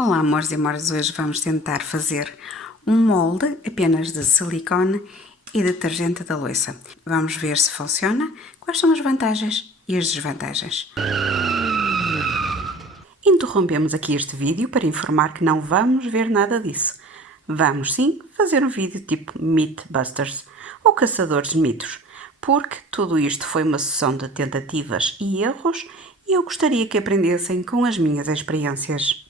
Olá, amores e amores, hoje vamos tentar fazer um molde apenas de silicone e detergente da louça. Vamos ver se funciona, quais são as vantagens e as desvantagens. Interrompemos aqui este vídeo para informar que não vamos ver nada disso. Vamos sim fazer um vídeo tipo Mythbusters ou Caçadores de Mitos, porque tudo isto foi uma sucessão de tentativas e erros e eu gostaria que aprendessem com as minhas experiências.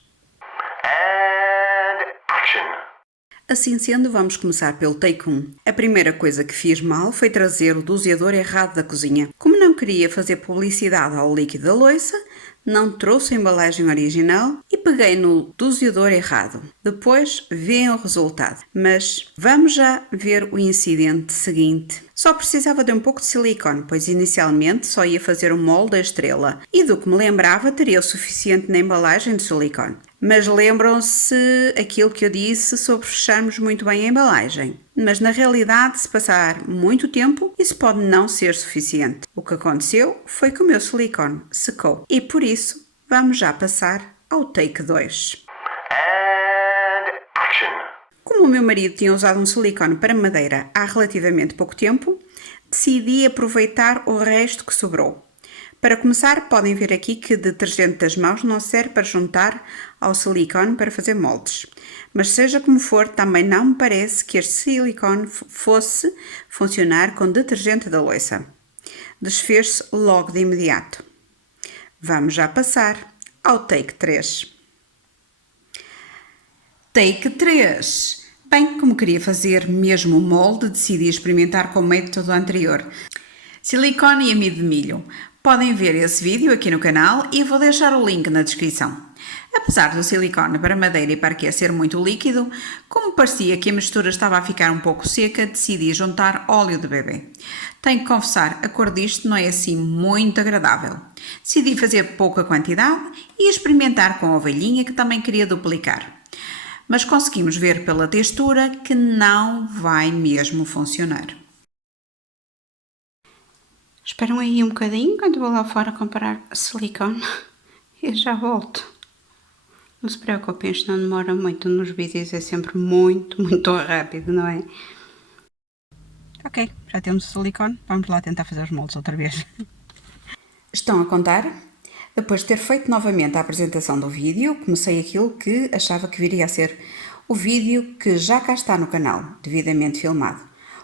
Assim sendo, vamos começar pelo take 1. A primeira coisa que fiz mal foi trazer o doseador errado da cozinha. Como não queria fazer publicidade ao líquido da louça, não trouxe a embalagem original e peguei no doseador errado. Depois veem o resultado. Mas vamos já ver o incidente seguinte. Só precisava de um pouco de silicone, pois inicialmente só ia fazer o molde da estrela e do que me lembrava teria o suficiente na embalagem de silicone. Mas lembram-se aquilo que eu disse sobre fecharmos muito bem a embalagem. Mas na realidade, se passar muito tempo, isso pode não ser suficiente. O que aconteceu foi que o meu silicone secou. E por isso, vamos já passar ao take 2. Como o meu marido tinha usado um silicone para madeira há relativamente pouco tempo, decidi aproveitar o resto que sobrou. Para começar, podem ver aqui que detergente das mãos não serve para juntar ao silicone para fazer moldes. Mas seja como for, também não me parece que este silicone fosse funcionar com detergente da louça. Desfez-se logo de imediato. Vamos já passar ao take 3. Take 3. Bem, como queria fazer mesmo o molde, decidi experimentar com o método anterior. Silicone e amido de milho. Podem ver esse vídeo aqui no canal e vou deixar o link na descrição. Apesar do silicone para madeira e parquet ser muito líquido, como parecia que a mistura estava a ficar um pouco seca, decidi juntar óleo de bebê. Tenho que confessar, a cor disto não é assim muito agradável. Decidi fazer pouca quantidade e experimentar com a ovelhinha que também queria duplicar. Mas conseguimos ver pela textura que não vai mesmo funcionar. Esperam aí um bocadinho enquanto vou lá fora comprar silicone e já volto. Não se preocupem, isto não demora muito nos vídeos, é sempre muito rápido, não é? Ok, já temos o silicone, vamos lá tentar fazer os moldes outra vez. Estão a contar? Depois de ter feito novamente a apresentação do vídeo, comecei aquilo que achava que viria a ser o vídeo que já cá está no canal, devidamente filmado.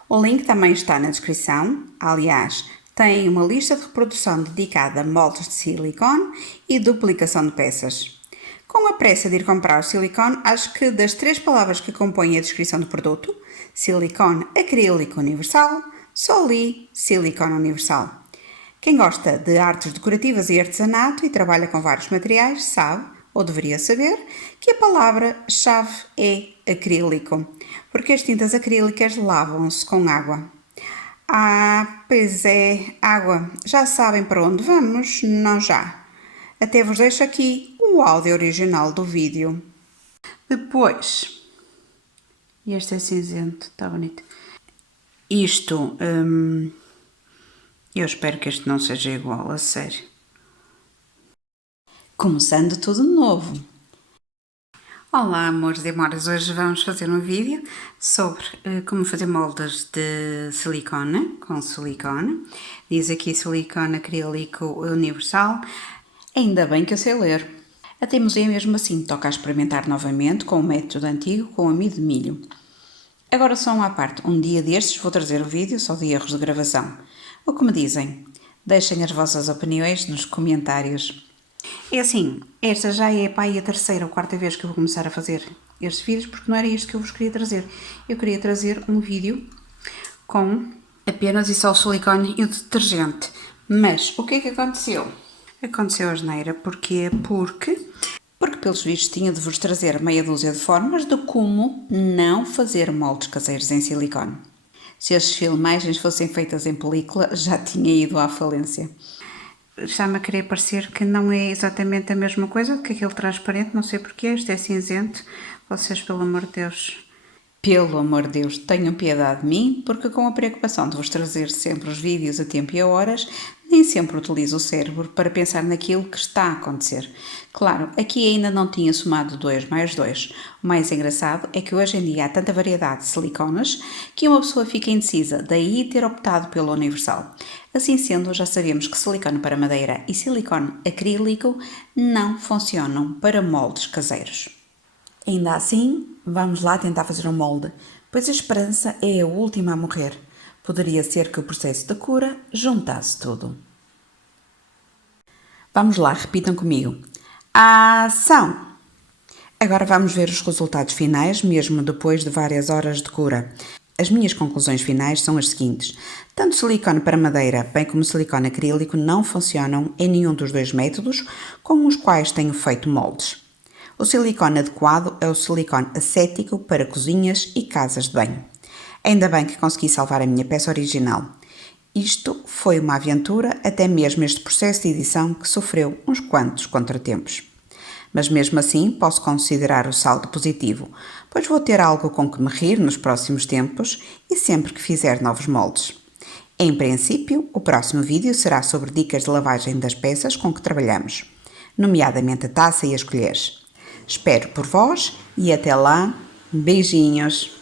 O link também está na descrição, aliás, tem uma lista de reprodução dedicada a moldes de silicone e duplicação de peças. Com a pressa de ir comprar o silicone, acho que das 3 palavras que compõem a descrição do produto, silicone acrílico universal, só li silicone universal. Quem gosta de artes decorativas e artesanato e trabalha com vários materiais sabe, ou deveria saber, que a palavra-chave é acrílico, porque as tintas acrílicas lavam-se com água. Ah, pois é, água. Já sabem para onde vamos? Não já. Até vos deixo aqui o áudio original do vídeo. Depois, este é cinzento, está bonito. Isto, eu espero que este não seja igual, a sério. Começando tudo de novo. Olá, amores e amoras, hoje vamos fazer um vídeo sobre como fazer moldes de silicone, com silicone. Diz aqui silicone acrílico universal. Ainda bem que eu sei ler. A teimosia mesmo assim toca a experimentar novamente com o método antigo com amido de milho. Agora só uma à parte, um dia destes vou trazer o vídeo só de erros de gravação. O que me dizem? Deixem as vossas opiniões nos comentários. É assim, esta já é a terceira ou quarta vez que eu vou começar a fazer estes vídeos, porque não era isto que eu vos queria trazer. Eu queria trazer um vídeo com apenas e só o silicone e o detergente. Mas o que é que aconteceu? Aconteceu a asneira, porquê? Porque pelos vistos tinha de vos trazer meia dúzia de formas de como não fazer moldes caseiros em silicone. Se as filmagens fossem feitas em película, já tinha ido à falência. Está-me a querer parecer que não é exatamente a mesma coisa que aquele transparente, não sei porquê, este é cinzento. Vocês, pelo amor de Deus, tenham piedade de mim, porque com a preocupação de vos trazer sempre os vídeos a tempo e a horas, nem sempre utilizo o cérebro para pensar naquilo que está a acontecer. Claro, aqui ainda não tinha somado 2 mais 2. O mais engraçado é que hoje em dia há tanta variedade de silicones que uma pessoa fica indecisa, daí ter optado pelo universal. Assim sendo, já sabemos que silicone para madeira e silicone acrílico não funcionam para moldes caseiros. Ainda assim, vamos lá tentar fazer um molde, pois a esperança é a última a morrer. Poderia ser que o processo de cura juntasse tudo. Vamos lá, repitam comigo. Ação! Agora vamos ver os resultados finais, mesmo depois de várias horas de cura. As minhas conclusões finais são as seguintes. Tanto silicone para madeira, bem como silicone acrílico, não funcionam em nenhum dos dois métodos com os quais tenho feito moldes. O silicone adequado é o silicone acético para cozinhas e casas de banho. Ainda bem que consegui salvar a minha peça original. Isto foi uma aventura, até mesmo este processo de edição que sofreu uns quantos contratempos. Mas mesmo assim posso considerar o saldo positivo, pois vou ter algo com que me rir nos próximos tempos e sempre que fizer novos moldes. Em princípio, o próximo vídeo será sobre dicas de lavagem das peças com que trabalhamos, nomeadamente a taça e as colheres. Espero por vós e até lá, beijinhos!